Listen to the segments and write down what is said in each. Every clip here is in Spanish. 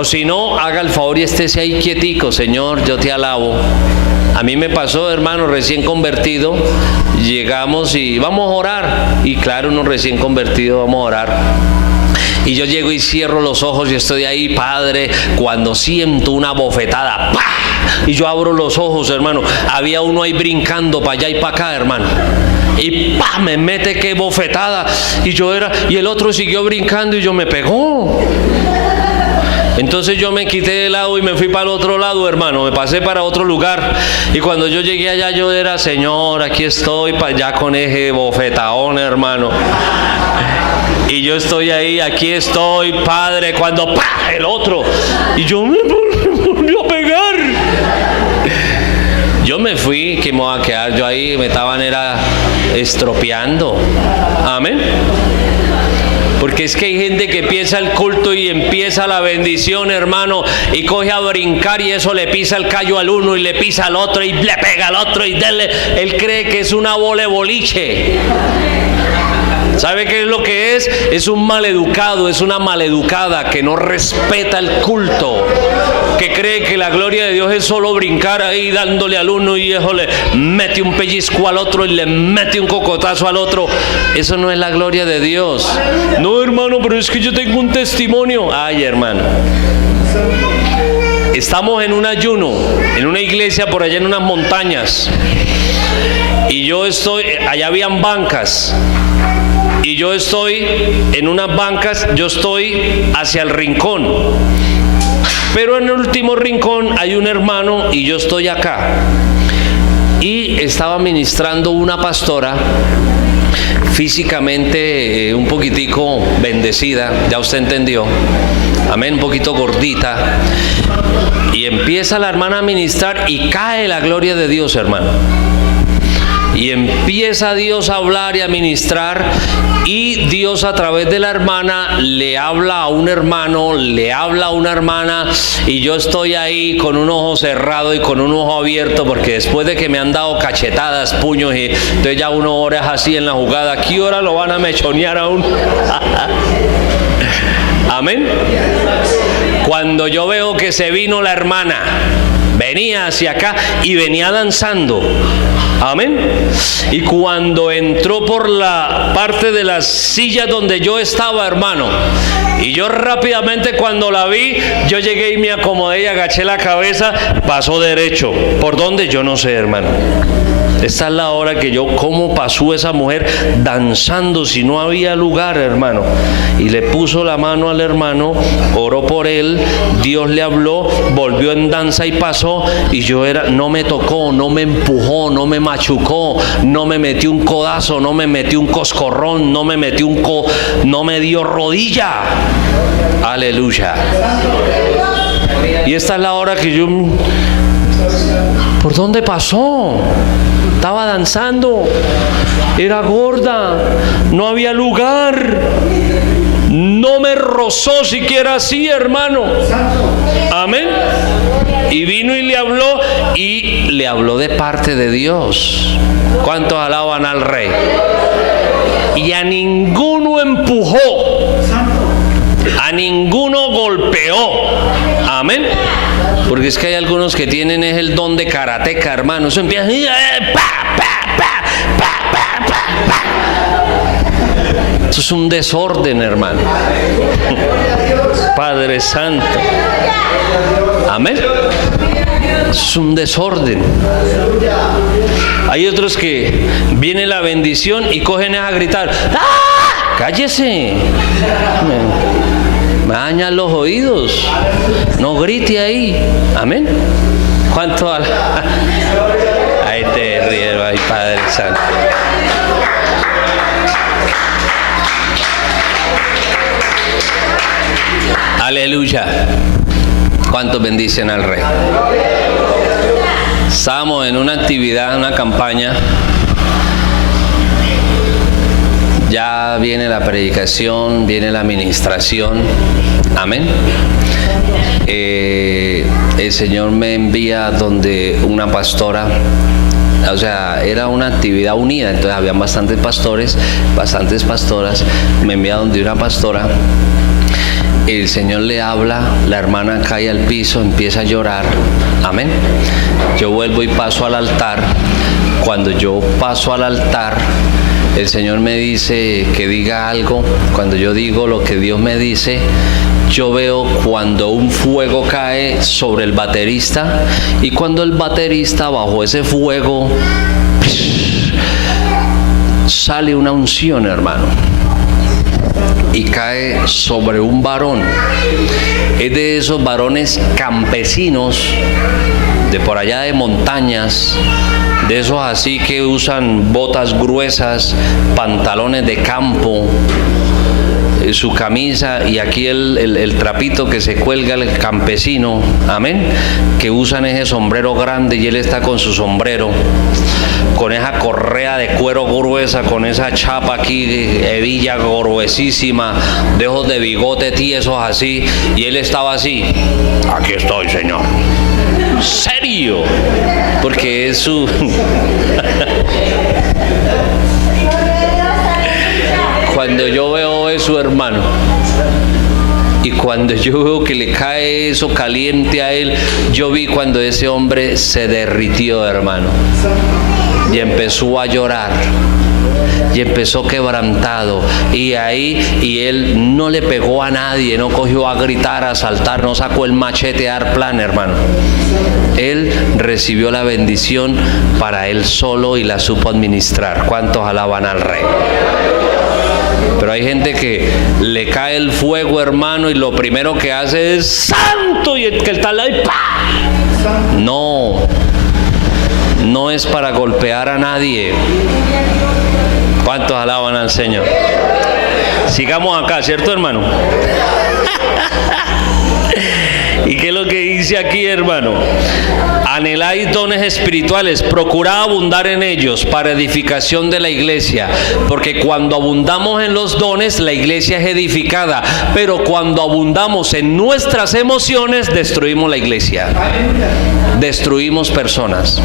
O si no, haga el favor y estése ahí quietico. Señor, yo te alabo. A mí me pasó, hermano, recién convertido, llegamos y vamos a orar. Y claro, uno recién convertido, vamos a orar. Y yo llego y cierro los ojos y estoy ahí, Padre, cuando siento una bofetada, ¡pah! Y yo abro los ojos, hermano. Había uno ahí brincando para allá y para acá, hermano. Y ¡pah! Me mete que bofetada. Y el otro siguió brincando y yo me pegó. Entonces yo me quité de lado y me fui para el otro lado, hermano. Me pasé para otro lugar. Y cuando yo llegué allá, yo era, Señor, aquí estoy para allá con ese bofetadón, hermano. Y yo estoy ahí, aquí estoy, Padre, cuando ¡pah! El otro. Y yo me volvió a pegar. Yo me fui, que me voy a quedar yo ahí, me estaban estropeando. Amén. Porque es que hay gente que empieza el culto y empieza la bendición, hermano, y coge a brincar y eso le pisa el callo al uno y le pisa al otro y le pega al otro y él cree que es una bola de boliche. ¿Sabe qué es lo que es? Es un maleducado, es una maleducada que no respeta el culto, que cree que la gloria de Dios es solo brincar ahí dándole al uno y eso le mete un pellizco al otro y le mete un cocotazo al otro. Eso no es la gloria de Dios. No, hermano, pero es que yo tengo un testimonio. Ay, hermano. Estamos en un ayuno, en una iglesia por allá en unas montañas. Y yo estoy, allá habían bancas. Y yo estoy en unas bancas, yo estoy hacia el rincón. Pero en el último rincón hay un hermano y yo estoy acá. Y estaba ministrando una pastora, físicamente un poquitico bendecida, ya usted entendió. Amén, un poquito gordita. Y empieza la hermana a ministrar y cae la gloria de Dios, hermano. Y empieza Dios a hablar y a ministrar, y Dios a través de la hermana le habla a un hermano, le habla a una hermana, y yo estoy ahí con un ojo cerrado y con un ojo abierto, porque después de que me han dado cachetadas, puños, y entonces ya uno horas así en la jugada, ¿a qué hora lo van a mechonear a uno? Amén. Cuando yo veo que se vino la hermana, venía hacia acá y venía danzando. Amén. Y cuando entró por la parte de las sillas donde yo estaba, hermano, y yo rápidamente cuando la vi, yo llegué y me acomodé y agaché la cabeza, pasó derecho. ¿Por dónde? Yo no sé, hermano. Esta es la hora que yo, ¿cómo pasó esa mujer danzando si no había lugar, hermano? Y le puso la mano al hermano, oró por él, Dios le habló, volvió en danza y pasó. Y yo no me tocó, no me empujó, no me machucó, no me metió un codazo, no me metió un coscorrón, no me metió no me dio rodilla. Aleluya. Y esta es la hora que yo, ¿por dónde pasó? Estaba danzando, era gorda, no había lugar, no me rozó siquiera así, hermano. Amén. Y vino y le habló de parte de Dios. ¿Cuántos alaban al Rey? Y a ninguno empujó, a ninguno golpeó. Amén. Porque es que hay algunos que tienen el don de karateca, hermano. Eso empieza Eso es un desorden, hermano. Padre Santo. Amén. Es un desorden. Hay otros que viene la bendición y cogen a gritar. ¡Ah! ¡Cállese! Me dañan los oídos. No grite ahí. Amén. ¿Cuánto? Ahí te ríes, ay, Padre Santo. Aleluya. ¿Cuántos bendicen al Rey? Estábamos en una actividad, una campaña. Ya viene la predicación, viene la administración. Amén. El Señor me envía donde una pastora. O sea, era una actividad unida, entonces habían bastantes pastores, bastantes pastoras. Me envía donde una pastora. el Señor le habla, la hermana cae al piso, empieza a llorar. Amén. Yo vuelvo y paso al altar. Cuando yo paso al altar, el Señor me dice que diga algo. Cuando yo digo lo que Dios me dice, yo veo cuando un fuego cae sobre el baterista, y cuando el baterista bajo ese fuego sale una unción, hermano, y cae sobre un varón. Es de esos varones campesinos de por allá de montañas, de esos así que usan botas gruesas, pantalones de campo, su camisa, y aquí el trapito que se cuelga el campesino, amén, que usan ese sombrero grande, y él está con su sombrero, con esa correa de cuero gruesa, con esa chapa aquí, hebilla gruesísima, de ojos de bigote tiesos así, y él estaba así: aquí estoy, Señor. ¿Serio? Porque es su... Cuando yo veo eso, hermano, y cuando yo veo que le cae eso caliente a él, yo vi cuando ese hombre se derritió, hermano, y empezó a llorar, y empezó quebrantado, y él no le pegó a nadie, no cogió a gritar, a saltar, no sacó el machete a dar plan, hermano. Él recibió la bendición para él solo y la supo administrar. ¿Cuántos alaban al Rey? Pero hay gente que le cae el fuego, hermano, y lo primero que hace es santo, y el que está al lado, ¡pah! No es para golpear a nadie. ¿Cuántos alaban al Señor? Sigamos acá, ¿cierto, hermano? ¿Y qué es lo que dice aquí, hermano? Anheláis dones espirituales, procurad abundar en ellos para edificación de la iglesia, porque cuando abundamos en los dones, la iglesia es edificada, pero cuando abundamos en nuestras emociones, destruimos la iglesia, destruimos personas.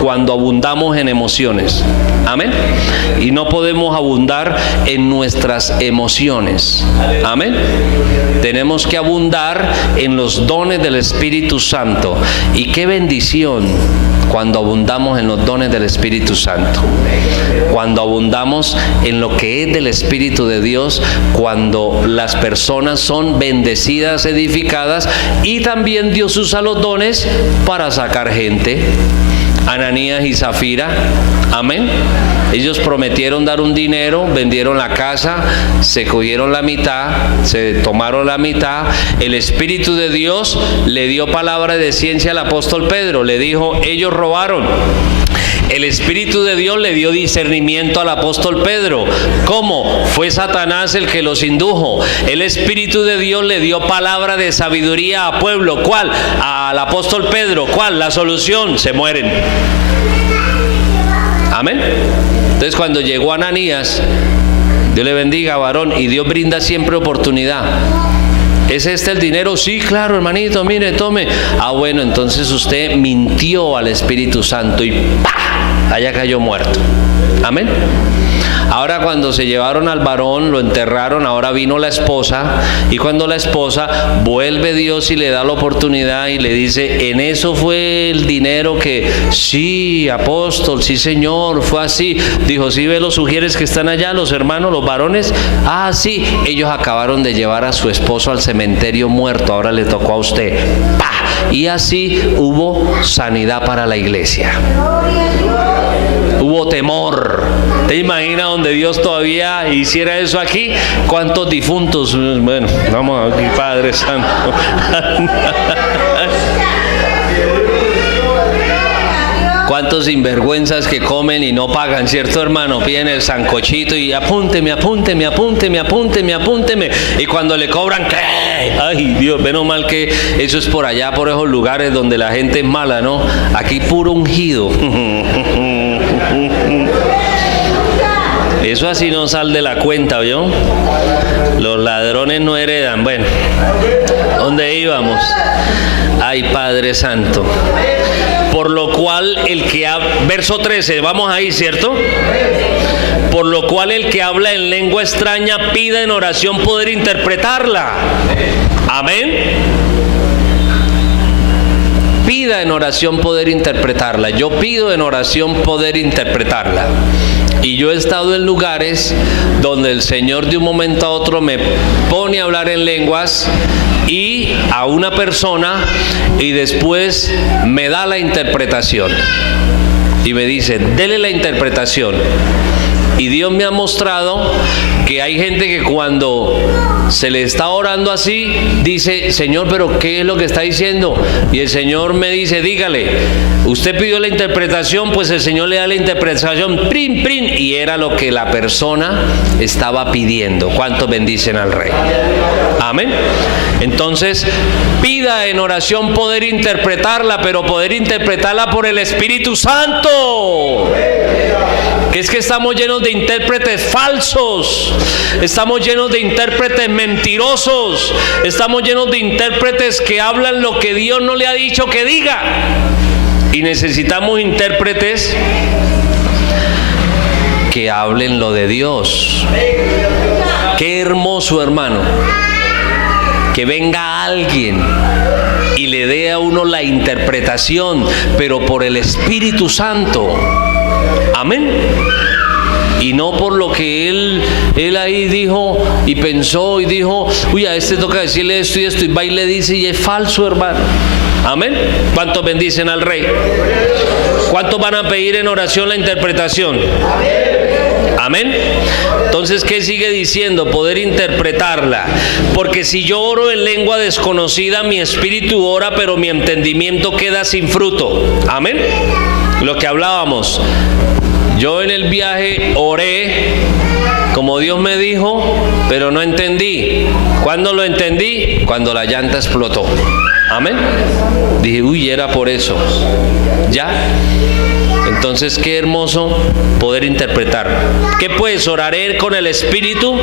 Cuando abundamos en emociones, amén, y no podemos abundar en nuestras emociones, amén. Tenemos que abundar en los dones del Espíritu Santo. Y qué bendición cuando abundamos en los dones del Espíritu Santo, cuando abundamos en lo que es del Espíritu de Dios, cuando las personas son bendecidas, edificadas, y también Dios usa los dones para sacar gente. Ananías y Zafira, amén. Ellos prometieron dar un dinero, vendieron la casa, se cogieron la mitad, se tomaron la mitad. El Espíritu de Dios le dio palabra de ciencia al apóstol Pedro, le dijo: ellos robaron. El Espíritu de Dios le dio discernimiento al apóstol Pedro. ¿Cómo? Fue Satanás el que los indujo. El Espíritu de Dios le dio palabra de sabiduría a pueblo. ¿Cuál? Al apóstol Pedro. ¿Cuál? La solución: se mueren. Amén. Entonces, cuando llegó Ananías, Dios le bendiga, varón, y Dios brinda siempre oportunidad. ¿Es este el dinero? Sí, claro, hermanito, mire, tome. Ah, bueno, entonces usted mintió al Espíritu Santo y ¡pah! Allá cayó muerto. Amén. Ahora, cuando se llevaron al varón, lo enterraron, ahora vino la esposa, y cuando la esposa vuelve, Dios y le da la oportunidad y le dice: en eso fue el dinero que... Sí, apóstol, sí, Señor, fue así. Dijo: sí, ve los sugieres que están allá, los hermanos, los varones. Ah, sí, ellos acabaron de llevar a su esposo al cementerio muerto, ahora le tocó a usted. ¡Pah! Y así hubo sanidad para la iglesia. Hubo temor. ¿Te imaginas donde Dios todavía hiciera eso aquí? ¿Cuántos difuntos? Bueno, vamos aquí, Padre Santo. ¿Cuántos sinvergüenzas que comen y no pagan, cierto, hermano? Piden el sancochito y apúnteme. Y cuando le cobran, ¿qué? Ay, Dios, menos mal que eso es por allá, por esos lugares donde la gente es mala, ¿no? Aquí puro ungido. Eso así no sale de la cuenta, ¿vio? Los ladrones no heredan. Bueno, ¿dónde íbamos? Ay, Padre Santo. Por lo cual el que ha... Verso 13, vamos ahí, ¿cierto? por lo cual el que habla en lengua extraña pida en oración poder interpretarla. Amén. Pida en oración poder interpretarla. Yo pido en oración poder interpretarla. Y yo he estado en lugares donde el Señor de un momento a otro me pone a hablar en lenguas y a una persona, y después me da la interpretación y me dice, dele la interpretación. Y Dios me ha mostrado que hay gente que cuando se le está orando así, dice, Señor, pero ¿qué es lo que está diciendo? Y el Señor me dice, dígale, usted pidió la interpretación, pues el Señor le da la interpretación, prin, prin, y era lo que la persona estaba pidiendo. ¿Cuántos bendicen al Rey? Amén. Entonces, pida en oración poder interpretarla, pero poder interpretarla por el Espíritu Santo. Es que estamos llenos de intérpretes falsos, estamos llenos de intérpretes mentirosos, estamos llenos de intérpretes que hablan lo que Dios no le ha dicho que diga. Y necesitamos intérpretes que hablen lo de Dios. Qué hermoso, hermano, que venga alguien y le dé a uno la interpretación, pero por el Espíritu Santo. Amén. Y no por lo que él ahí dijo y pensó y dijo, uy, a este toca decirle esto y esto, y va y le dice, y es falso, hermano. Amén. ¿Cuántos bendicen al Rey? ¿Cuántos van a pedir en oración la interpretación? Amén. Entonces, ¿qué sigue diciendo? Poder interpretarla. Porque si yo oro en lengua desconocida, mi espíritu ora, pero mi entendimiento queda sin fruto. Amén. Lo que hablábamos. Yo en el viaje oré como Dios me dijo, pero no entendí. ¿Cuándo lo entendí? Cuando la llanta explotó. Amén. Dije, uy, era por eso. ¿Ya? Entonces, qué hermoso poder interpretar. ¿Qué pues? Oraré con el Espíritu,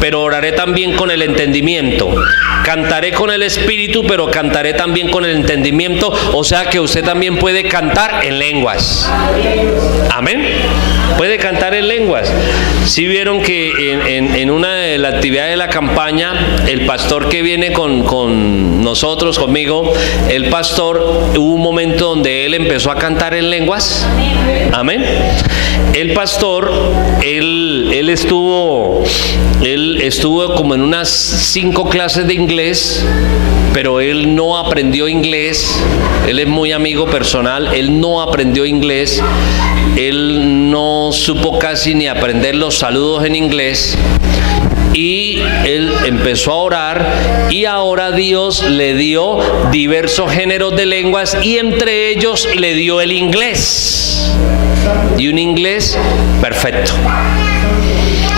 pero oraré también con el entendimiento. Cantaré con el Espíritu, pero cantaré también con el entendimiento. O sea que usted también puede cantar en lenguas. Amén. Puede cantar en lenguas. Si vieron que en una de las actividades de la campaña, el pastor que viene con nosotros, conmigo, el pastor, hubo un momento donde él empezó a cantar en lenguas. Amén. El pastor, él estuvo como en unas 5 clases de inglés, pero él no aprendió inglés. Él es muy amigo personal, él no aprendió inglés. Él no supo casi ni aprender los saludos en inglés. Y él empezó a orar, y ahora Dios le dio diversos géneros de lenguas, y entre ellos le dio el inglés, y un inglés perfecto.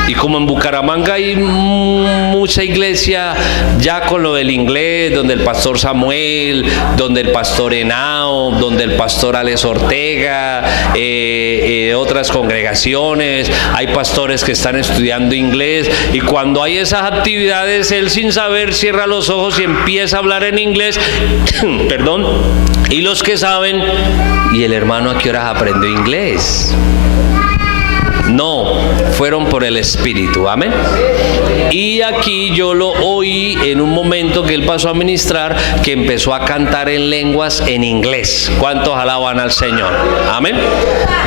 Y como en Bucaramanga hay mucha iglesia ya con lo del inglés, donde el pastor Samuel, donde el pastor Henao, donde el pastor Alex Ortega, otras congregaciones, hay pastores que están estudiando inglés, y cuando hay esas actividades, él sin saber cierra los ojos y empieza a hablar en inglés, perdón, y los que saben, ¿y el hermano a qué horas aprendió inglés? No, fueron por el Espíritu. Amén. Y aquí yo lo oí en un momento que él pasó a ministrar, que empezó a cantar en lenguas en inglés. ¿Cuántos alaban al Señor? Amén.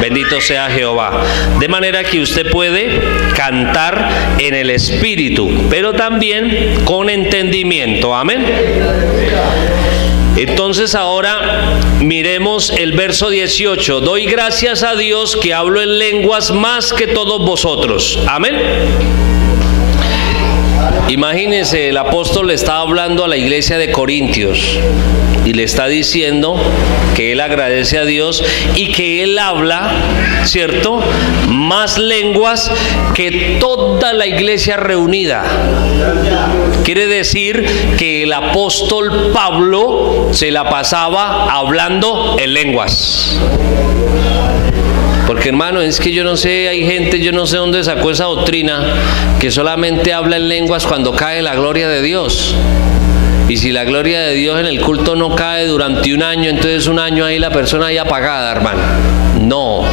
Bendito sea Jehová. De manera que usted puede cantar en el Espíritu, pero también con entendimiento. Amén. Entonces ahora miremos el verso 18. Doy gracias a Dios que hablo en lenguas más que todos vosotros. Amén. Imagínense, el apóstol le está hablando a la iglesia de Corintios y le está diciendo que él agradece a Dios y que él habla, ¿cierto?, más lenguas que toda la iglesia reunida. Quiere decir que el apóstol Pablo se la pasaba hablando en lenguas. Porque, hermano, es que yo no sé, hay gente, yo no sé dónde sacó esa doctrina, que solamente habla en lenguas cuando cae la gloria de Dios. Y si la gloria de Dios en el culto no cae durante un año, entonces un año ahí la persona ya apagada, hermano. No.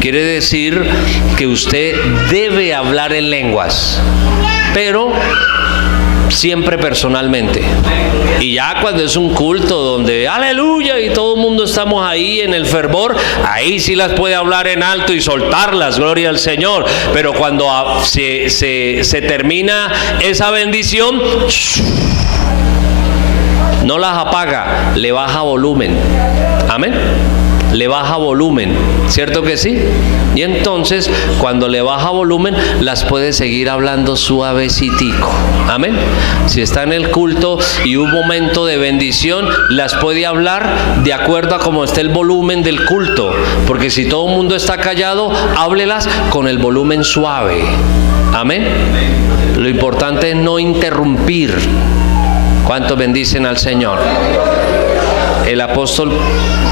quiere decir que usted debe hablar en lenguas, pero siempre personalmente. Y ya cuando es un culto donde aleluya y todo el mundo estamos ahí en el fervor, ahí sí las puede hablar en alto y soltarlas, gloria al Señor. Pero cuando se termina esa bendición, no las apaga, le baja volumen. Amén. Le baja volumen, ¿cierto que sí? Y entonces cuando le baja volumen las puede seguir hablando suavecitico. Amén. Si está en el culto y un momento de bendición, las puede hablar de acuerdo a cómo esté el volumen del culto, porque si todo el mundo está callado, háblelas con el volumen suave. Amén. Lo importante es no interrumpir. ¿Cuántos bendicen al Señor? El apóstol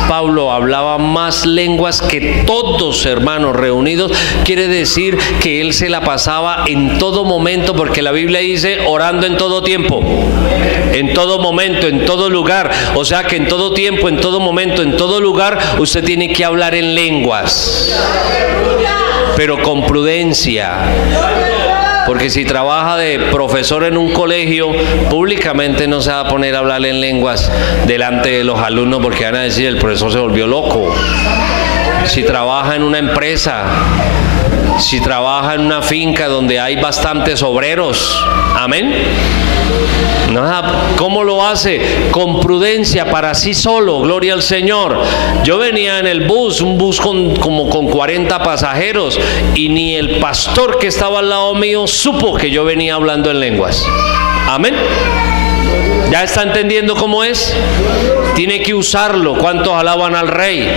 Pablo hablaba más lenguas que todos, hermanos, reunidos. Quiere decir que él se la pasaba en todo momento, porque la Biblia dice orando en todo tiempo, en todo momento, en todo lugar. O sea que en todo tiempo, en todo momento, en todo lugar, usted tiene que hablar en lenguas, pero con prudencia. Porque si trabaja de profesor en un colegio, públicamente no se va a poner a hablar en lenguas delante de los alumnos, porque van a decir el profesor se volvió loco. Si trabaja en una empresa, si trabaja en una finca donde hay bastantes obreros, amén. ¿Cómo lo hace? Con prudencia, para sí solo, gloria al Señor. Yo venía en el bus, un bus con 40 pasajeros, y ni el pastor que estaba al lado mío supo que yo venía hablando en lenguas. Amén. ¿Ya está entendiendo cómo es? Tiene que usarlo. ¿Cuántos alaban al Rey?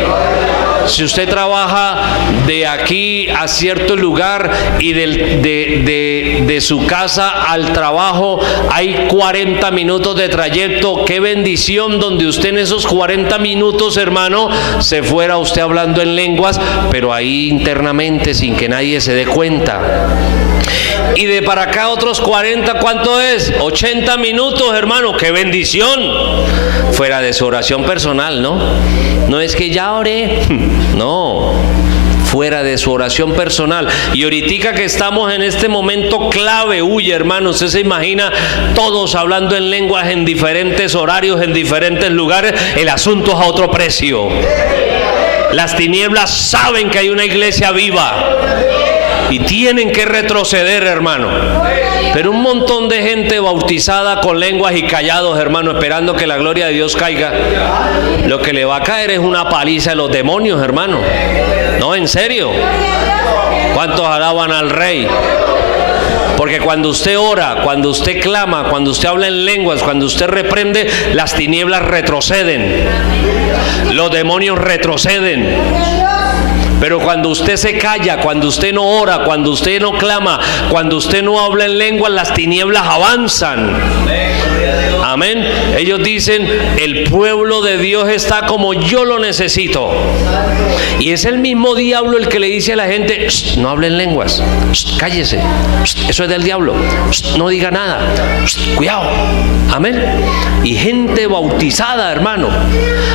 Si usted trabaja de aquí a cierto lugar y de su casa al trabajo hay 40 minutos de trayecto, qué bendición donde usted en esos 40 minutos, hermano, se fuera usted hablando en lenguas, pero ahí internamente sin que nadie se dé cuenta. Y de para acá otros 40, ¿cuánto es? 80 minutos, hermano, qué bendición. Fuera de su oración personal, ¿no? No es que ya oré, no, fuera de su oración personal. Y ahorita que estamos en este momento clave, hermano, usted se imagina todos hablando en lenguas en diferentes horarios, en diferentes lugares, el asunto es a otro precio. Las tinieblas saben que hay una iglesia viva y tienen que retroceder, hermano. Pero un montón de gente bautizada con lenguas y callados, hermano, esperando que la gloria de Dios caiga. Lo que le va a caer es una paliza de los demonios, hermano. No, en serio. ¿Cuántos alaban al Rey? Porque cuando usted ora, cuando usted clama, cuando usted habla en lenguas, cuando usted reprende, las tinieblas retroceden. Los demonios retroceden. Pero cuando usted se calla, cuando usted no ora, cuando usted no clama, cuando usted no habla en lenguas, las tinieblas avanzan. Amén. Ellos dicen, el pueblo de Dios está como yo lo necesito. Y es el mismo diablo el que le dice a la gente, no hable en lenguas, cállese, eso es del diablo, no diga nada, cuidado. Amén. Y gente bautizada, hermano.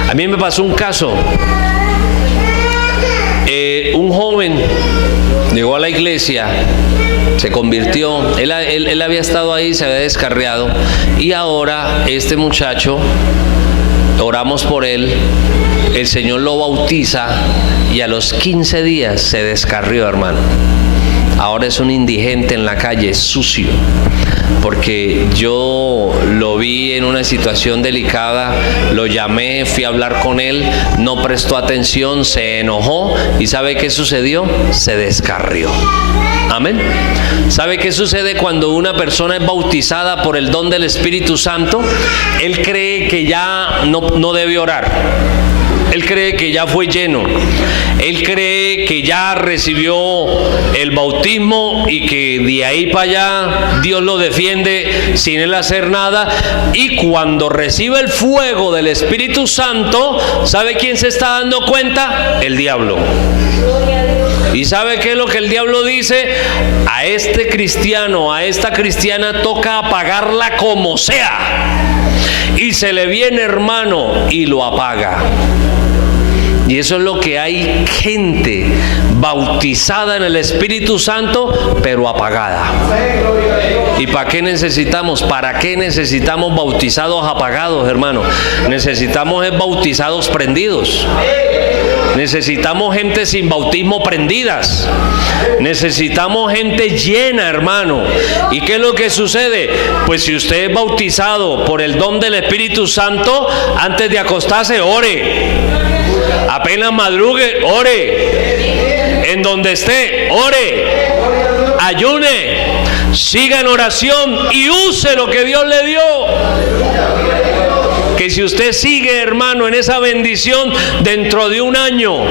A mí me pasó un caso. Un joven llegó a la iglesia, se convirtió, él había estado ahí, se había descarriado, y ahora este muchacho, oramos por él, el Señor lo bautiza y a los 15 días se descarrió, hermano. Ahora es un indigente en la calle, sucio, porque yo lo vi en una situación delicada, lo llamé, fui a hablar con él, no prestó atención, se enojó, y ¿sabe qué sucedió? Se descarrió. Amén. ¿Sabe qué sucede cuando una persona es bautizada por el don del Espíritu Santo? Él cree que ya no debe orar. Él cree que ya fue lleno. Él cree que ya recibió el bautismo y que de ahí para allá Dios lo defiende sin él hacer nada. Y cuando recibe el fuego del Espíritu Santo, ¿sabe quién se está dando cuenta? El diablo. ¿Y sabe qué es lo que el diablo dice? A este cristiano, a esta cristiana toca apagarla como sea. Y se le viene, hermano, y lo apaga. Y eso es lo que hay, gente bautizada en el Espíritu Santo, pero apagada. ¿Y para qué necesitamos? ¿Para qué necesitamos bautizados apagados, hermano? Necesitamos bautizados prendidos. Necesitamos gente sin bautismo prendidas. Necesitamos gente llena, hermano. ¿Y qué es lo que sucede? Pues si usted es bautizado por el don del Espíritu Santo, antes de acostarse, ore. Apenas madrugue, ore. En donde esté, ore. Ayune. Siga en oración y use lo que Dios le dio. Que si usted sigue, hermano, en esa bendición, dentro de un año,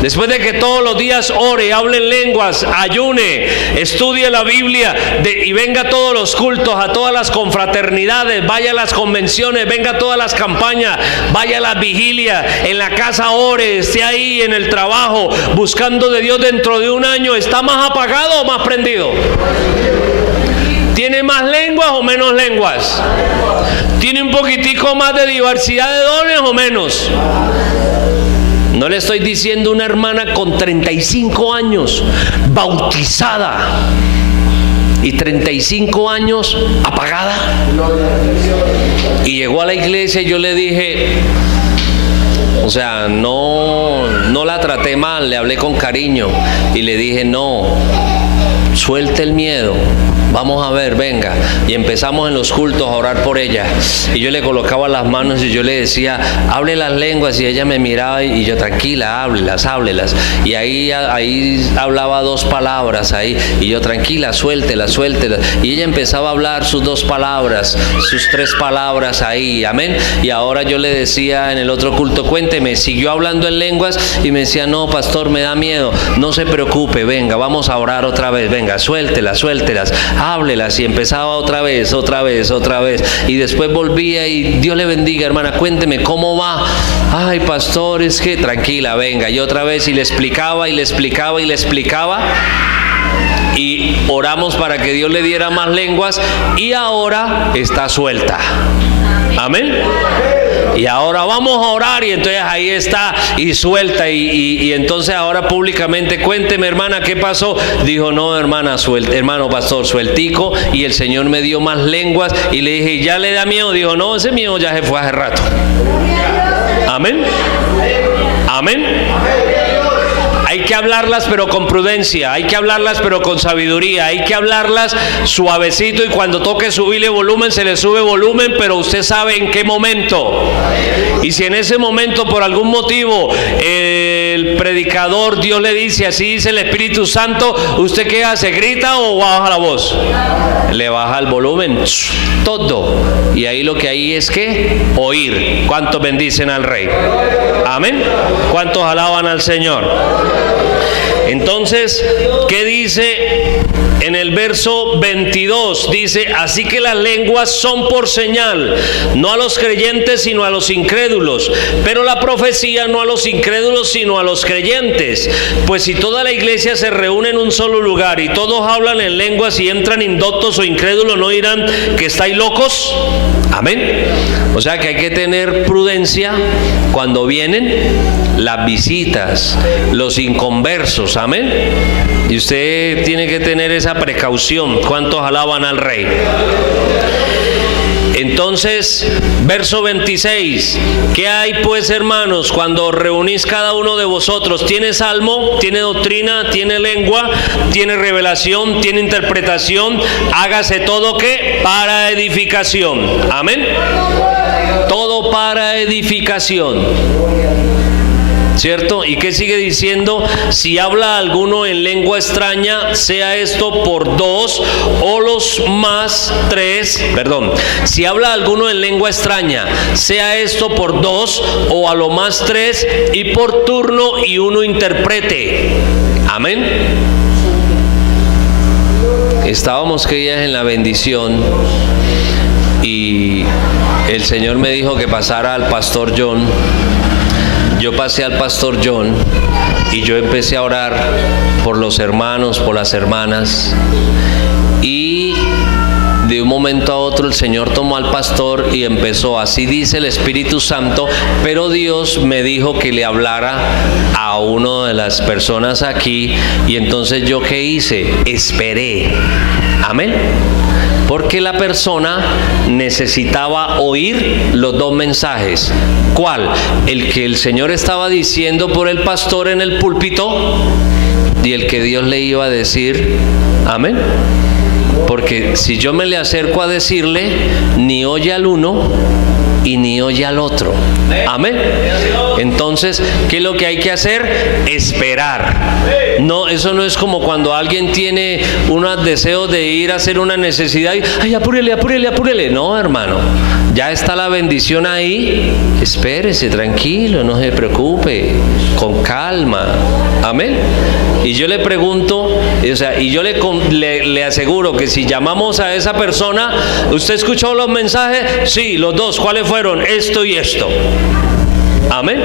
después de que todos los días ore, hable en lenguas, ayune, estudie la Biblia y venga a todos los cultos, a todas las confraternidades, vaya a las convenciones, venga a todas las campañas, vaya a las vigilias, en la casa ore, esté ahí en el trabajo, buscando de Dios, dentro de un año, ¿está más apagado o más prendido? ¿Tiene más lenguas o menos lenguas? ¿Tiene un poquitico más de diversidad de dones o menos? No le estoy diciendo una hermana con 35 años, bautizada, y 35 años apagada. Y llegó a la iglesia y yo le dije, o sea, no la traté mal, le hablé con cariño y le dije, no, suelte el miedo. Vamos a ver, venga. Y empezamos en los cultos a orar por ella. Y yo le colocaba las manos y yo le decía, hable las lenguas. Y ella me miraba y yo, tranquila, háblelas. Y ahí hablaba 2 palabras ahí. Y yo, tranquila, suéltelas. Y ella empezaba a hablar sus 2 palabras, sus 3 palabras ahí. Amén. Y ahora yo le decía en el otro culto, cuénteme. Siguió hablando en lenguas y me decía, no, pastor, me da miedo. No se preocupe, venga, vamos a orar otra vez. Venga, suéltelas. Háblelas. Y empezaba otra vez. Y después volvía y Dios le bendiga, hermana, cuénteme cómo va. Ay, pastor, es que tranquila, venga. Y otra vez, y le explicaba. Y oramos para que Dios le diera más lenguas. Y ahora está suelta. Amén. Y ahora vamos a orar, y entonces ahí está y suelta, y entonces ahora públicamente, cuénteme, hermana, ¿qué pasó? Dijo, no, hermano pastor, sueltico, y el Señor me dio más lenguas. Y le dije, ¿ya le da miedo? Dijo, no, ese miedo ya se fue hace rato. Amén. Hay que hablarlas pero con prudencia, hay que hablarlas pero con sabiduría, hay que hablarlas suavecito, y cuando toque subirle volumen, se le sube volumen, pero usted sabe en qué momento. Y si en ese momento por algún motivo el predicador, Dios le dice, así dice el Espíritu Santo, ¿usted qué hace? ¿Grita o baja la voz? Le baja el volumen, todo. Y ahí lo que hay es que oír. ¿Cuántos bendicen al Rey? Amén. ¿Cuántos alaban al Señor? Entonces, ¿qué dice en el verso 22? Dice, así que las lenguas son por señal, no a los creyentes sino a los incrédulos, pero la profecía no a los incrédulos sino a los creyentes. Pues si toda la iglesia se reúne en un solo lugar y todos hablan en lenguas y entran indoctos o incrédulos, ¿no dirán que estáis locos? Amén. O sea que hay que tener prudencia cuando vienen las visitas, los inconversos. Amén. Y usted tiene que tener esa precaución. ¿Cuántos alaban al Rey? Entonces, verso 26, ¿qué hay pues, hermanos, cuando os reunís cada uno de vosotros? ¿Tiene salmo? ¿Tiene doctrina? ¿Tiene lengua? ¿Tiene revelación? ¿Tiene interpretación? Hágase todo, ¿qué? Para edificación. Amén. Todo para edificación. ¿Cierto? ¿Y qué sigue diciendo? Si habla alguno en lengua extraña, sea esto por 2 o los más 3. Si habla alguno en lengua extraña, sea esto por 2 o a lo más 3, y por turno, y uno interprete. Amén. Estábamos que días en la bendición y el Señor me dijo que pasara al pastor John. Yo pasé al pastor John y yo empecé a orar por los hermanos, por las hermanas, y de un momento momento a otro el Señor tomó al pastor y empezó, así dice el Espíritu Santo, pero Dios me dijo que le hablara a una de las personas aquí, y entonces yo ¿qué hice? Esperé. Amén. Porque la persona necesitaba oír los dos mensajes. ¿Cuál? El que el Señor estaba diciendo por el pastor en el púlpito y el que Dios le iba a decir. Amén. Porque si yo me le acerco a decirle, ni oye al uno y ni oye al otro. Amén. Entonces, ¿qué es lo que hay que hacer? Esperar. No, eso no es como cuando alguien tiene unos deseos de ir a hacer una necesidad y, ay, apúrele, apúrele, apúrele. No, hermano, ya está la bendición ahí. Espérese, tranquilo, no se preocupe, con calma. Amén. Y yo le pregunto, o sea, y yo le aseguro que si llamamos a esa persona, ¿usted escuchó los mensajes? Sí, los dos. ¿Cuáles fueron? Esto y esto. Amén.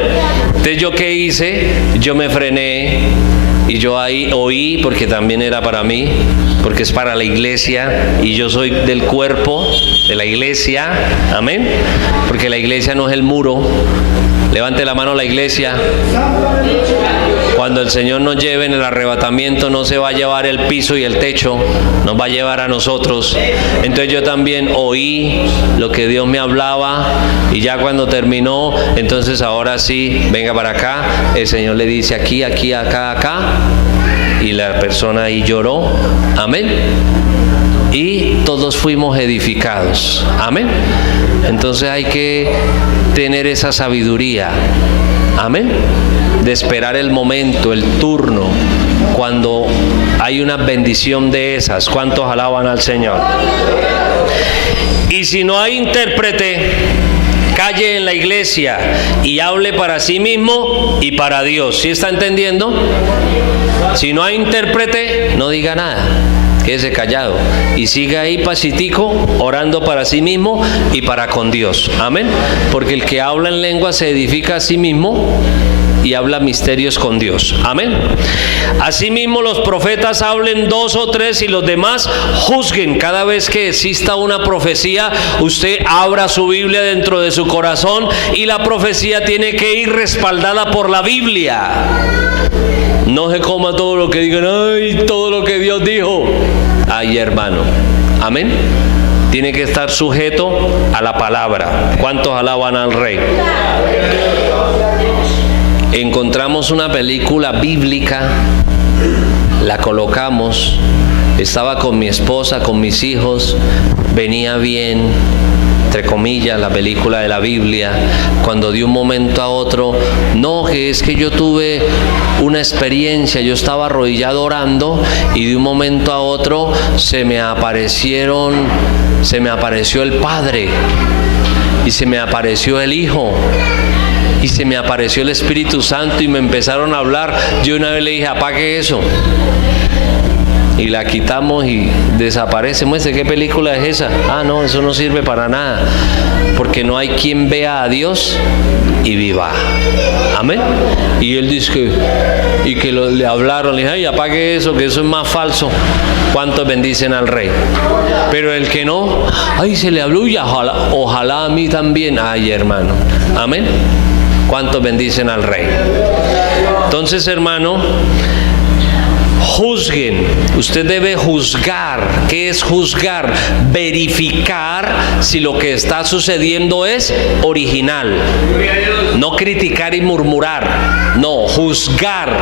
Entonces, ¿yo qué hice? Yo me frené y yo ahí oí, porque también era para mí, porque es para la iglesia y yo soy del cuerpo de la iglesia. Amén. Porque la iglesia no es el muro. Levante la mano la iglesia. Cuando el Señor nos lleve en el arrebatamiento, no se va a llevar el piso y el techo, nos va a llevar a nosotros. Entonces yo también oí lo que Dios me hablaba, y ya cuando terminó, entonces ahora sí, venga para acá. El Señor le dice aquí, aquí, acá, acá, y la persona ahí lloró. Amén. Y todos fuimos edificados. Amén. Entonces hay que tener esa sabiduría. Amén. De esperar el momento, el turno, cuando hay una bendición de esas. ¿Cuántos alaban al Señor? Y si no hay intérprete, calle en la iglesia y hable para sí mismo y para Dios. ¿Sí está entendiendo? Si no hay intérprete, no diga nada. Quédese callado y siga ahí pacitico, orando para sí mismo y para con Dios. Amén. Porque el que habla en lengua se edifica a sí mismo y habla misterios con Dios. Amén. Asimismo, los profetas hablen 2 o 3 y los demás juzguen. Cada vez que exista una profecía, usted abra su Biblia dentro de su corazón, y la profecía tiene que ir respaldada por la Biblia. No se coma todo lo que digan, ay, todo lo que Dios dijo. Ay, hermano. Amén. Tiene que estar sujeto a la palabra. ¿Cuántos alaban al Rey? Encontramos una película bíblica, la colocamos, estaba con mi esposa, con mis hijos, venía bien, entre comillas, la película de la Biblia, cuando de un momento a otro, no, que es que yo tuve una experiencia, yo estaba arrodillado orando y de un momento a otro se me apareció el Padre y se me apareció el Hijo. Y se me apareció el Espíritu Santo y me empezaron a hablar. Yo una vez le dije, apague eso. Y la quitamos y desaparece. Muestre, ¿qué película es esa? Ah, no, eso no sirve para nada. Porque no hay quien vea a Dios y viva. Amén. Y él dice que le hablaron. Le dije, ay, apague eso, que eso es más falso. ¿Cuántos bendicen al Rey? Pero el que no, ay, se le habló y ojalá a mí también. Ay, hermano. Amén. ¿Cuántos bendicen al Rey? Entonces, hermano, juzguen. Usted debe juzgar. ¿Qué es juzgar? Verificar si lo que está sucediendo es original. No criticar y murmurar. No, juzgar.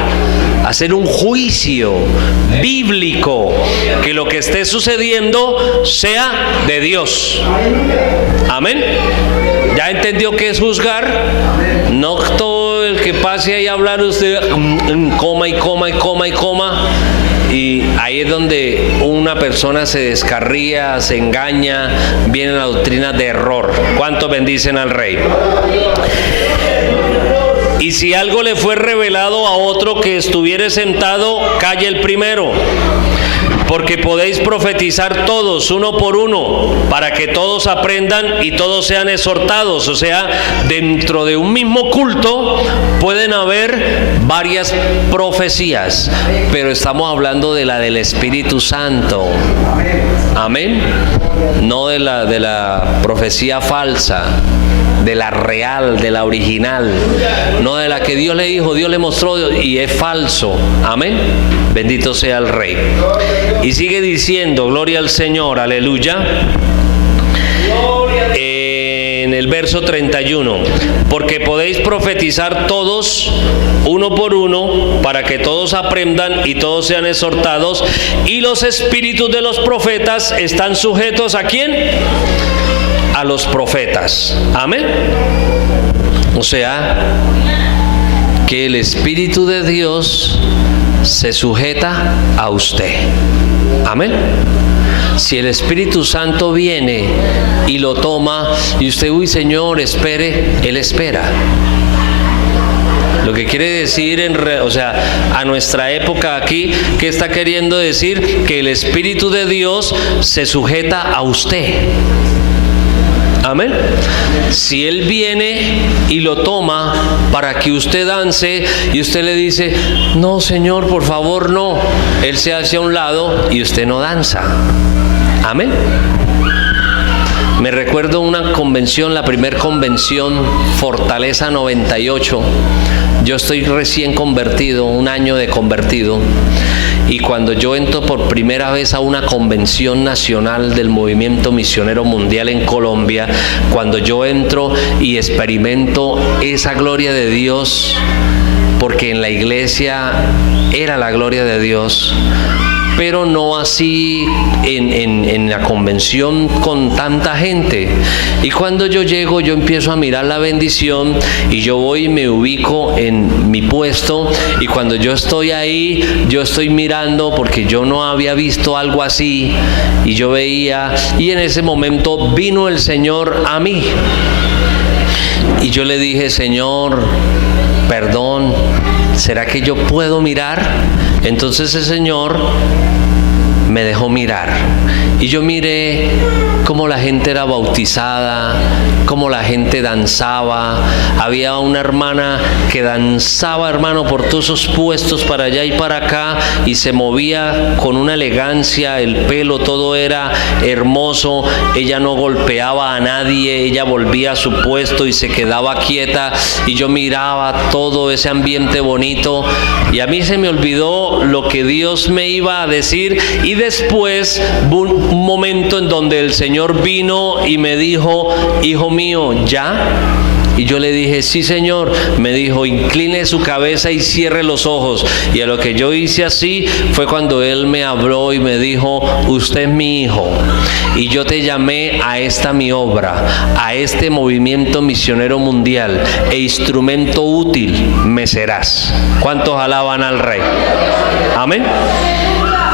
Hacer un juicio bíblico. Que lo que esté sucediendo sea de Dios. Amén. ¿Ya entendió qué es juzgar? No todo el que pase ahí a hablar usted coma y coma y coma y coma. Y ahí es donde una persona se descarría, se engaña, viene la doctrina de error. ¿Cuántos bendicen al Rey? Y si algo le fue revelado a otro que estuviere sentado, calle el primero. Porque podéis profetizar todos, uno por uno, para que todos aprendan y todos sean exhortados. O sea, dentro de un mismo culto pueden haber varias profecías, pero estamos hablando de la del Espíritu Santo. Amén. No de la profecía falsa, de la real, de la original, no de la que Dios le dijo, Dios le mostró y es falso. Amén. Bendito sea el Rey. Y sigue diciendo, gloria al Señor, aleluya. En el verso 31, porque podéis profetizar todos, uno por uno, para que todos aprendan y todos sean exhortados, y los espíritus de los profetas están sujetos ¿a quién? A los profetas. Amén. O sea, que el Espíritu de Dios se sujeta a usted. Amén. Si el Espíritu Santo viene y lo toma y usted, uy Señor, espere, Él espera. Lo que quiere decir, a nuestra época aquí, ¿qué está queriendo decir? Que el Espíritu de Dios se sujeta a usted. Amén. Si Él viene y lo toma para que usted dance y usted le dice, no Señor, por favor no, Él se hace a un lado y usted no danza. Amén. Me recuerdo una convención, la primera convención, Fortaleza 98. Yo estoy recién convertido, un año de convertido. Y cuando yo entro por primera vez a una convención nacional del Movimiento Misionero Mundial en Colombia, cuando yo entro y experimento esa gloria de Dios, porque en la iglesia era la gloria de Dios, pero no así en la convención con tanta gente. Y cuando yo llego, yo empiezo a mirar la bendición y yo voy y me ubico en mi puesto, y cuando yo estoy ahí, yo estoy mirando porque yo no había visto algo así, y yo veía, y en ese momento vino el Señor a mí y yo le dije, Señor, perdón, ¿será que yo puedo mirar? Entonces el Señor me dejó mirar y yo miré cómo la gente era bautizada, cómo la gente danzaba. Había una hermana que danzaba, hermano, por todos esos puestos para allá y para acá, y se movía con una elegancia, el pelo, todo era hermoso. Ella no golpeaba a nadie, ella volvía a su puesto y se quedaba quieta, y yo miraba todo ese ambiente bonito, y a mí se me olvidó lo que Dios me iba a decir. Y después un momento en donde el Señor vino y me dijo, hijo mío, ¿ya? Y yo le dije, sí Señor. Me dijo, incline su cabeza y cierre los ojos. Y a lo que yo hice así fue cuando Él me habló y me dijo, usted es mi hijo y yo te llamé a esta mi obra, a este movimiento misionero mundial, e instrumento útil me serás. ¿Cuántos alaban al Rey? Amén.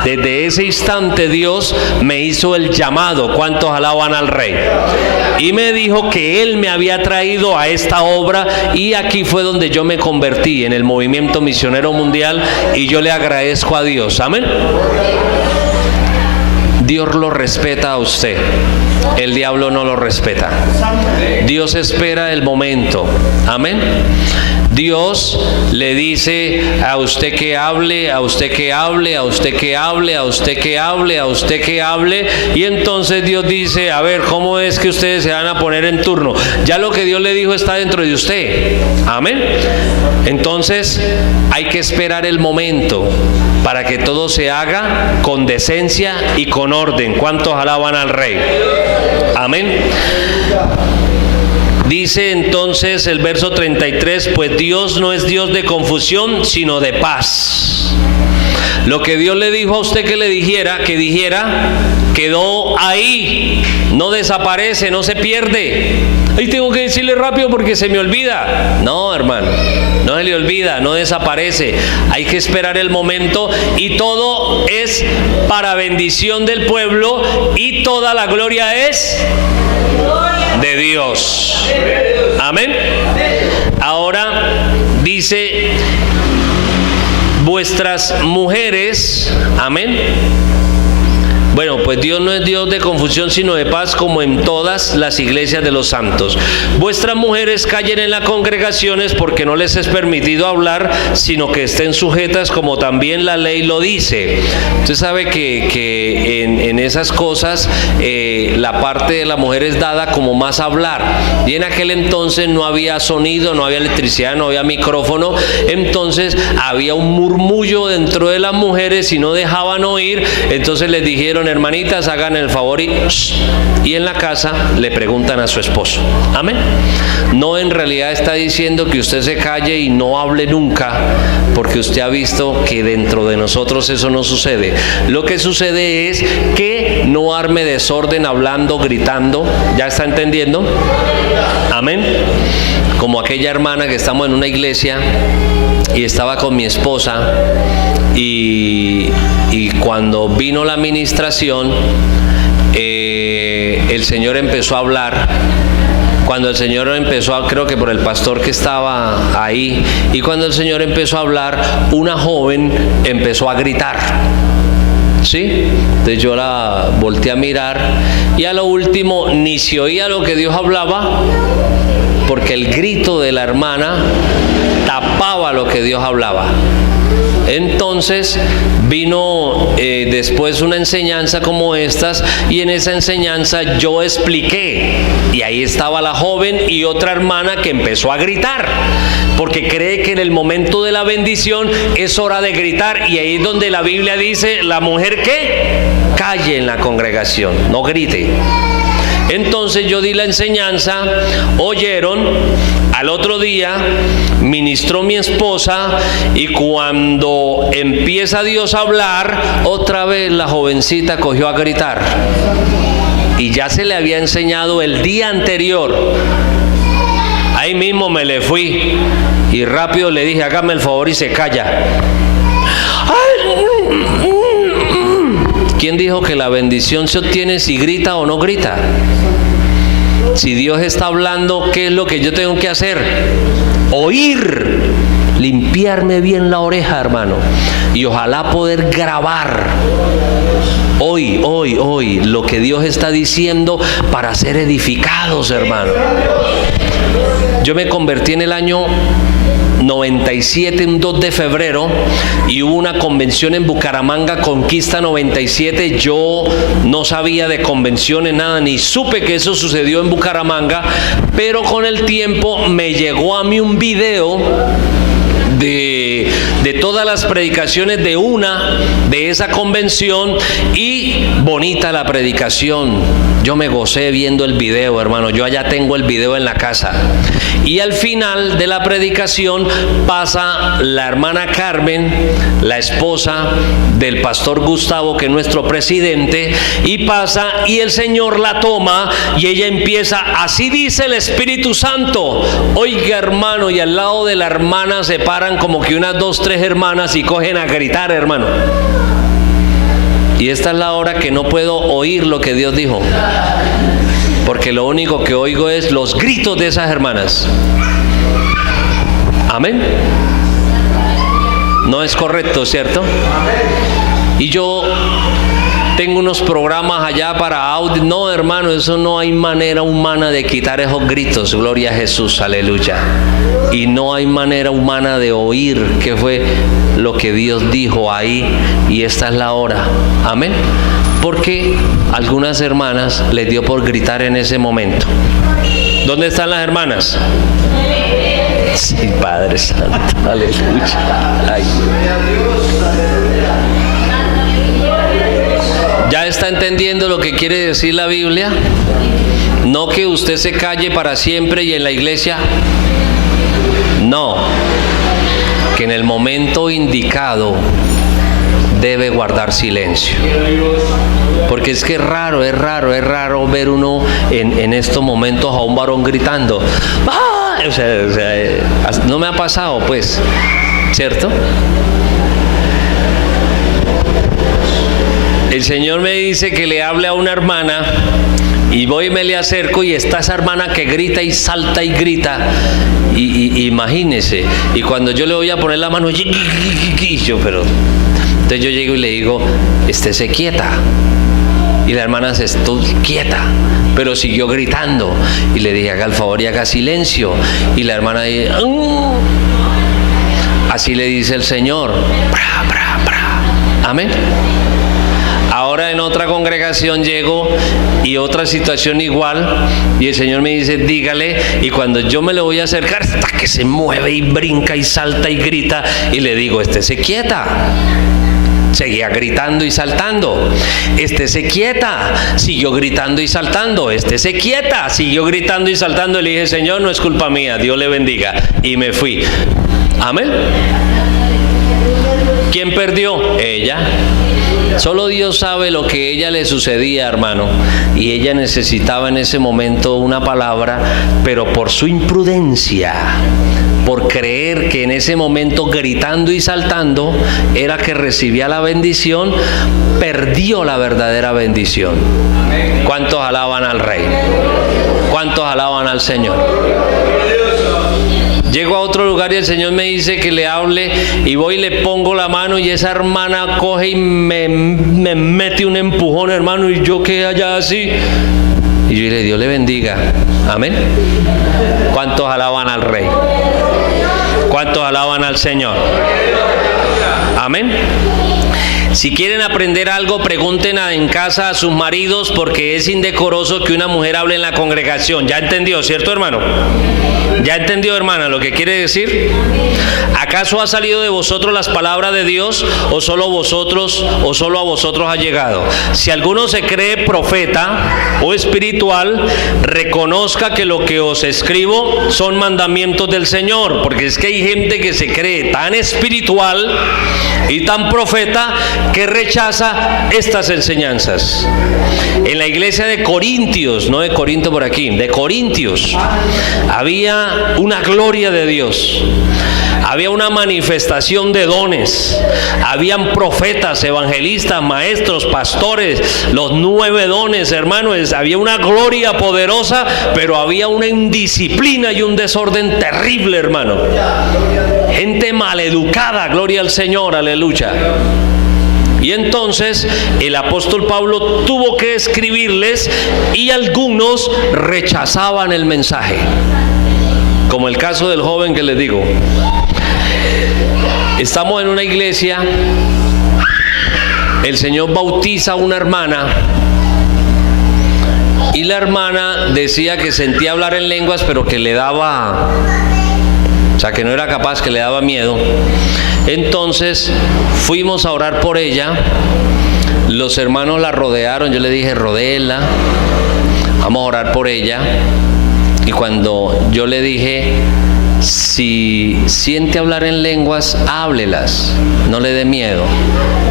Desde ese instante Dios me hizo el llamado. ¿Cuántos alaban al Rey? Y me dijo que Él me había traído a esta obra, y aquí fue donde yo me convertí en el Movimiento Misionero Mundial, y yo le agradezco a Dios. Amén. Dios lo respeta a usted, el diablo no lo respeta. Dios espera el momento. Amén. Dios le dice a usted que hable, a usted que hable, a usted que hable, a usted que hable, a usted que hable, y entonces Dios dice, a ver, ¿cómo es que ustedes se van a poner en turno? Ya lo que Dios le dijo está dentro de usted. Amén. Entonces hay que esperar el momento para que todo se haga con decencia y con orden. ¿Cuántos alaban al Rey? Amén. Dice entonces el verso 33, pues Dios no es Dios de confusión, sino de paz. Lo que Dios le dijo a usted que le dijera, quedó ahí, no desaparece, no se pierde. Ahí tengo que decirle rápido porque se me olvida. No, hermano, no se le olvida, no desaparece. Hay que esperar el momento, y todo es para bendición del pueblo, y toda la gloria es de Dios. Amén. Ahora dice, vuestras mujeres, amén, Bueno, pues Dios no es Dios de confusión, sino de paz, como en todas las iglesias de los santos. Vuestras mujeres callen en las congregaciones, porque no les es permitido hablar, sino que estén sujetas, como también la ley lo dice. Usted sabe que en esas cosas la parte de la mujer es dada como más hablar. Y en aquel entonces no había sonido, no había electricidad, no había micrófono. Entonces había un murmullo dentro de las mujeres y no dejaban oír. Entonces les dijeron: hermanitas, hagan el favor y en la casa le preguntan a su esposo. Amén. No, en realidad está diciendo que usted se calle y no hable nunca, porque usted ha visto que dentro de nosotros eso no sucede. Lo que sucede es que no arme desorden hablando, gritando. ¿Ya está entendiendo? Amén. Como aquella hermana que estamos en una iglesia y estaba con mi esposa, y cuando vino la administración, el Señor empezó a hablar. Cuando el Señor empezó creo que por el pastor que estaba ahí, y cuando el Señor empezó a hablar, una joven empezó a gritar. ¿Sí? Entonces yo la volteé a mirar, y a lo último ni se oía lo que Dios hablaba, porque el grito de la hermana tapaba lo que Dios hablaba. Entonces vino después una enseñanza como estas, y en esa enseñanza yo expliqué, y ahí estaba la joven y otra hermana que empezó a gritar, porque cree que en el momento de la bendición es hora de gritar, y ahí es donde la Biblia dice: la mujer que calle en la congregación, no grite. Entonces yo di la enseñanza, oyeron. Al otro día ministró mi esposa, y cuando empieza Dios a hablar, otra vez la jovencita cogió a gritar, y ya se le había enseñado el día anterior. Ahí mismo me le fui y rápido le dije: hágame el favor y se calla. ¿Quién dijo que la bendición se obtiene si grita o no grita? Si Dios está hablando, ¿qué es lo que yo tengo que hacer? Oír, limpiarme bien la oreja, hermano, y ojalá poder grabar hoy lo que Dios está diciendo para ser edificados, hermano. Yo me convertí en el año 97, un 2 de febrero, y hubo una convención en Bucaramanga, Conquista 97. Yo no sabía de convenciones, nada, ni supe que eso sucedió en Bucaramanga, pero con el tiempo me llegó a mí un video de todas las predicaciones de esa convención, y bonita la predicación. Yo me gocé viendo el video, hermano. Yo allá tengo el video en la casa. Y al final de la predicación pasa la hermana Carmen, la esposa del pastor Gustavo, que es nuestro presidente, y pasa, y el Señor la toma, y ella empieza: así dice el Espíritu Santo. Oiga, hermano, y al lado de la hermana se paran como que unas 2, 3 hermanas y cogen a gritar, hermano. Y esta es la hora que no puedo oír lo que Dios dijo, porque lo único que oigo es los gritos de esas hermanas. Amén. No es correcto, ¿cierto? Y yo tengo unos programas allá para audio. No, hermano, eso no hay manera humana de quitar esos gritos. Gloria a Jesús, aleluya. Y no hay manera humana de oír qué fue lo que Dios dijo ahí. Y esta es la hora. Amén. Porque algunas hermanas les dio por gritar en ese momento. ¿Dónde están las hermanas? Sí, Padre Santo, aleluya. Ay. ¿Ya está entendiendo lo que quiere decir la Biblia? No que usted se calle para siempre y en la iglesia. No, que en el momento indicado debe guardar silencio. Porque es que es raro ver uno en estos momentos a un varón gritando. ¡Ah! O sea, no me ha pasado, pues, ¿cierto? El Señor me dice que le hable a una hermana, y voy y me le acerco, y está esa hermana que grita y salta y grita, y imagínese, y cuando yo le voy a poner la mano, y yo, pero entonces yo llego y le digo: estése quieta, Y la hermana se estuvo quieta, pero siguió gritando. Y le dije, haga el favor y haga silencio. Y la hermana dice, así le dice el Señor. Bra, bra, bra. Amén. Ahora en otra congregación llego y otra situación igual, y el Señor me dice, dígale, y cuando yo me le voy a acercar, hasta que se mueve y brinca y salta y grita, y le digo, estése quieta. Seguía gritando y saltando. Estése quieta. Siguió gritando y saltando. Estése quieta. Siguió gritando y saltando. Y le dije, Señor, no es culpa mía, Dios le bendiga. Y me fui. Amén. ¿Quién perdió? Ella. Solo Dios sabe lo que a ella le sucedía, hermano. Y ella necesitaba en ese momento una palabra, pero por su imprudencia, por creer que en ese momento gritando y saltando era que recibía la bendición, perdió la verdadera bendición. ¿Cuántos alaban al Rey? ¿Cuántos alaban al Señor? Llego a otro lugar y el Señor me dice que le hable, y voy y le pongo la mano, y esa hermana coge y me mete un empujón, hermano, y yo quedé allá así. Y yo dije, Dios le bendiga. Amén. ¿Cuántos alaban al Rey? ¿Cuántos alaban al Señor? Amén. Si quieren aprender algo, pregunten en casa a sus maridos, porque es indecoroso que una mujer hable en la congregación. ¿Ya entendió, cierto, hermano? ¿Ya entendió, hermana, lo que quiere decir? ¿Acaso ha salido de vosotros las palabras de Dios, o solo a vosotros ha llegado? Si alguno se cree profeta o espiritual, reconozca que lo que os escribo son mandamientos del Señor, porque es que hay gente que se cree tan espiritual y tan profeta que rechaza estas enseñanzas. En la iglesia de Corintios, no de Corinto por aquí, de Corintios, había una gloria de Dios. Había una manifestación de dones. Habían profetas, evangelistas, maestros, pastores, los 9 dones, hermanos. Había una gloria poderosa, pero había una indisciplina y un desorden terrible, hermano. Gente maleducada, gloria al Señor, aleluya. Y entonces el apóstol Pablo tuvo que escribirles, y algunos rechazaban el mensaje. Como el caso del joven que les digo. Estamos en una iglesia, el Señor bautiza a una hermana, y la hermana decía que sentía hablar en lenguas, pero que le daba, o sea, que no era capaz, que le daba miedo. Entonces fuimos a orar por ella, los hermanos la rodearon, yo le dije, rodéela, vamos a orar por ella. Y cuando yo le dije, si siente hablar en lenguas, háblelas, no le dé miedo.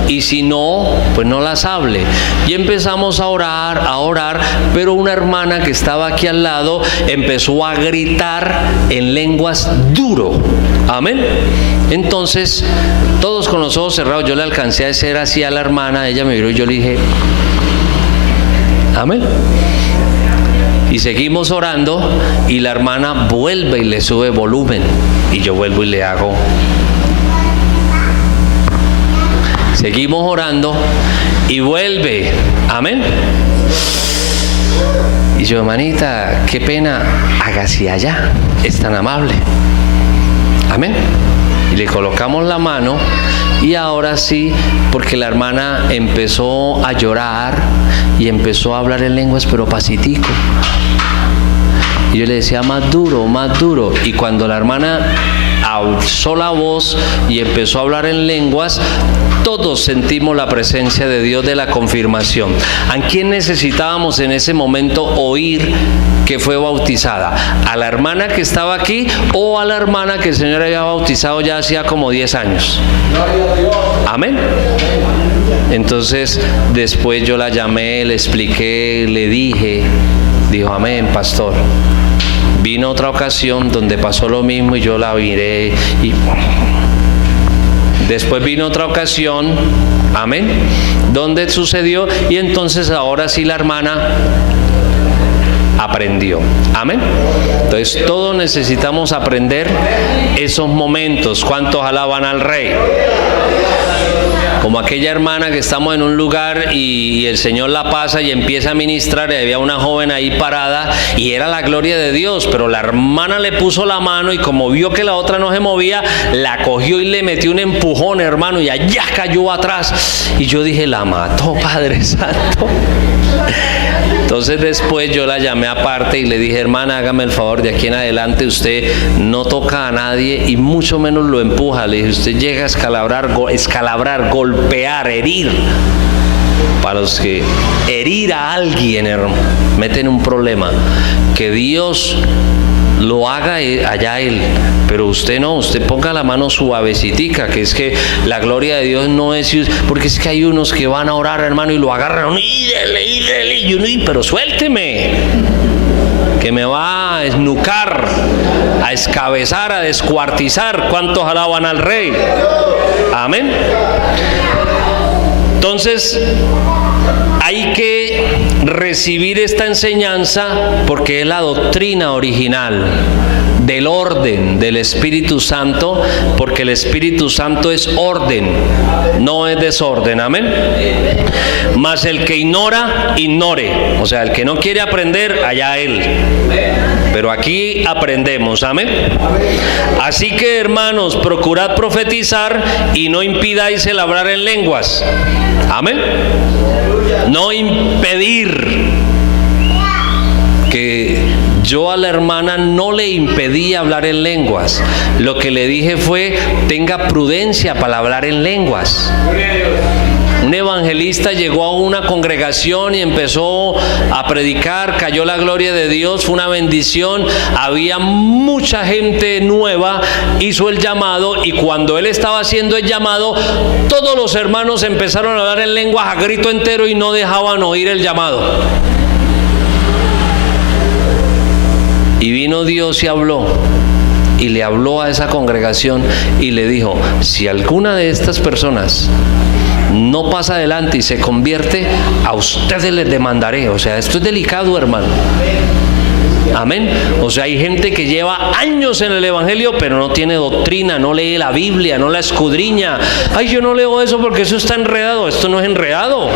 Y si no, pues no las hable. Y empezamos a orar, pero una hermana que estaba aquí al lado empezó a gritar en lenguas duro. Amén. Entonces, todos con los ojos cerrados, yo le alcancé a hacer así a la hermana, ella me miró y yo le dije, amén. Y seguimos orando, y la hermana vuelve y le sube volumen, y yo vuelvo y le hago. Seguimos orando y vuelve, amén. Y yo, hermanita, qué pena, hágase allá, es tan amable, amén. Y le colocamos la mano, y ahora sí, porque la hermana empezó a llorar y empezó a hablar en lenguas, pero pasitico. Y yo le decía, más duro, más duro. Y cuando la hermana alzó la voz y empezó a hablar en lenguas, todos sentimos la presencia de Dios, de la confirmación. ¿A quién necesitábamos en ese momento oír que fue bautizada? ¿A la hermana que estaba aquí, o a la hermana que el Señor había bautizado ya hacía como 10 años? Amén. Entonces después yo la llamé, le expliqué, le dije, dijo, amén, pastor. Vino otra ocasión donde pasó lo mismo, y yo la miré, y después vino otra ocasión, amén, donde sucedió, y entonces ahora sí la hermana aprendió, amén. Entonces todos necesitamos aprender esos momentos. ¿Cuántos alaban al Rey? como aquella hermana que estamos en un lugar y el Señor la pasa y empieza a ministrar, y había una joven ahí parada y era la gloria de Dios, pero la hermana le puso la mano y como vio que la otra no se movía, la cogió y le metió un empujón, hermano, y allá cayó atrás. Y yo dije, la mató, Padre Santo. Entonces después yo la llamé aparte y le dije, hermana, hágame el favor, de aquí en adelante usted no toca a nadie y mucho menos lo empuja. Le dije, usted llega a escalabrar, golpear, herir. Para los que herir a alguien, meten un problema. Que Dios lo haga allá él, pero usted no, usted ponga la mano suavecitica, que es que la gloria de Dios no es, porque es que hay unos que van a orar, hermano, y lo agarran, y uno, pero suélteme, que me va a esnucar, a escabezar, a descuartizar. ¿Cuántos alaban al Rey? Amén. Entonces hay que recibir esta enseñanza porque es la doctrina original del orden del Espíritu Santo, porque el Espíritu Santo es orden, no es desorden. Amén. Mas el que ignora, ignore. O sea, el que no quiere aprender, allá él. Pero aquí aprendemos. Amén. Así que, hermanos, procurad profetizar y no impidáis el hablar en lenguas. Amén. No impedir. Que yo a la hermana no le impedí hablar en lenguas. Lo que le dije fue, tenga prudencia para hablar en lenguas. Un evangelista llegó a una congregación y empezó a predicar, cayó la gloria de Dios, fue una bendición, había mucha gente nueva, hizo el llamado, y cuando él estaba haciendo el llamado, todos los hermanos empezaron a hablar en lenguas a grito entero y no dejaban oír el llamado. Y vino Dios y habló, y le habló a esa congregación y le dijo, si alguna de estas personas no pasa adelante y se convierte, a ustedes les demandaré. O sea, esto es delicado, hermano. Amén. O sea, hay gente que lleva años en el evangelio pero no tiene doctrina, no lee la Biblia, no la escudriña. Ay, yo no leo eso porque eso está enredado. Esto no es enredado.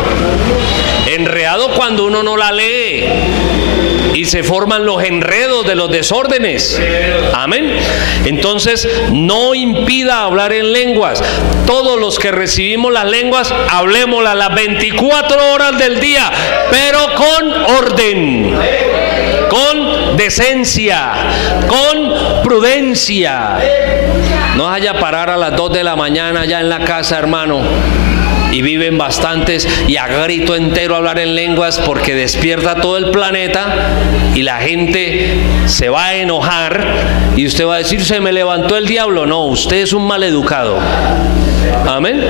Enredado cuando uno no la lee y se forman los enredos de los desórdenes. Amén. Entonces, no impida hablar en lenguas. Todos los que recibimos las lenguas, hablemoslas las 24 horas del día, pero con orden, con decencia, con prudencia. No vaya a parar a las 2 de la mañana allá en la casa, hermano, y viven bastantes, y a grito entero hablar en lenguas, porque despierta todo el planeta y la gente se va a enojar y usted va a decir, se me levantó el diablo. No, usted es un maleducado. Amén.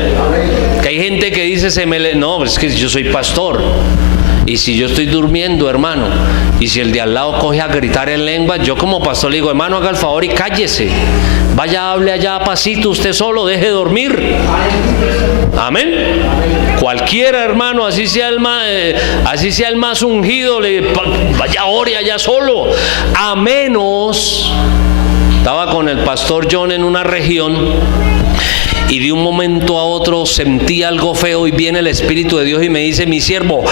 Que hay gente que dice, no, es que yo soy pastor. Y si yo estoy durmiendo, hermano, y si el de al lado coge a gritar en lengua, yo como pastor le digo, hermano, haga el favor y cállese. Vaya, hable allá a pasito usted solo, deje de dormir. Amén. Cualquiera, hermano, así sea el más ungido, vaya, ore allá solo. A menos, estaba con el pastor John en una región, y de un momento a otro sentí algo feo y viene el Espíritu de Dios y me dice, mi siervo,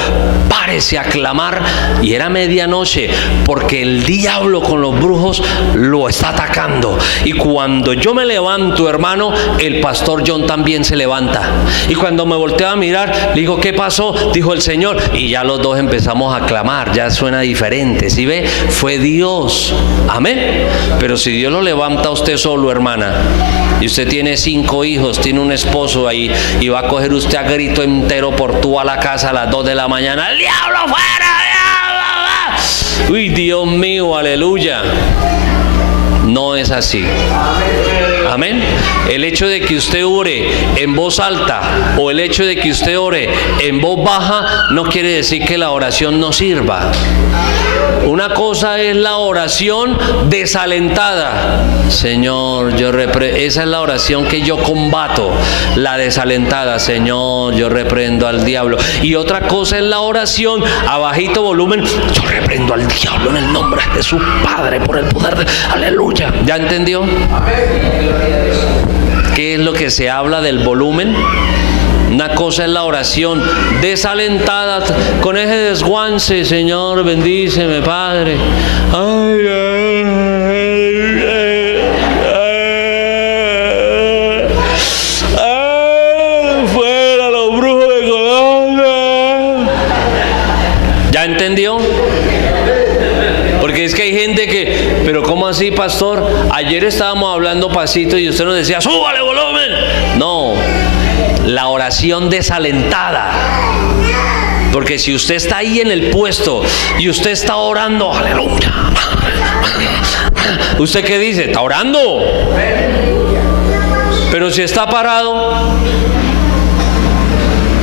párese a clamar. Y era medianoche, porque el diablo con los brujos lo está atacando. Y cuando yo me levanto, hermano, el pastor John también se levanta. Y cuando me volteo a mirar, le digo, ¿qué pasó? Dijo el Señor. Y ya los dos empezamos a clamar, ya suena diferente. ¿Sí ve? Fue Dios. Amén. Pero si Dios lo levanta a usted solo, hermana, y usted tiene 5 hijos, tiene un esposo ahí, y va a coger usted a grito entero por toda la casa a las 2 de la mañana, ¡el diablo fuera! Uy, Dios mío, aleluya. No es así. Amén. El hecho de que usted ore en voz alta o el hecho de que usted ore en voz baja no quiere decir que la oración no sirva. Una cosa es la oración desalentada. Señor, esa es la oración que yo combato, la desalentada. Señor, yo reprendo al diablo. Y otra cosa es la oración a bajito volumen. Yo reprendo al diablo en el nombre de Jesús, Padre, por el poder de... Aleluya. ¿Ya entendió? ¿Qué es lo que se habla del volumen? Una cosa es la oración desalentada, con ese desguance: Señor, bendíceme, Padre. Ay, fuera los brujos de Colombia. ¿Ya entendió? Porque es que hay gente que, pero ¿cómo así, pastor? Ayer estábamos hablando pasito y usted nos decía: súbale volumen. No, la oración desalentada. Porque si usted está ahí en el puesto y usted está orando, aleluya, ¿usted qué dice? Está orando. Pero si está parado,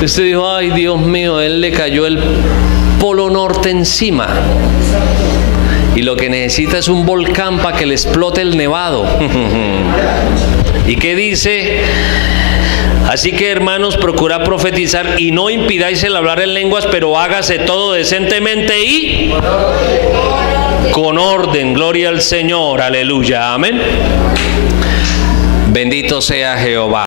usted dijo: ay, Dios mío, él le cayó el polo norte encima y lo que necesita es un volcán para que le explote el nevado. ¿Y qué dice? Así que, hermanos, procurad profetizar y no impidáis el hablar en lenguas, pero hágase todo decentemente y con orden. Gloria al Señor, aleluya, amén. Bendito sea Jehová.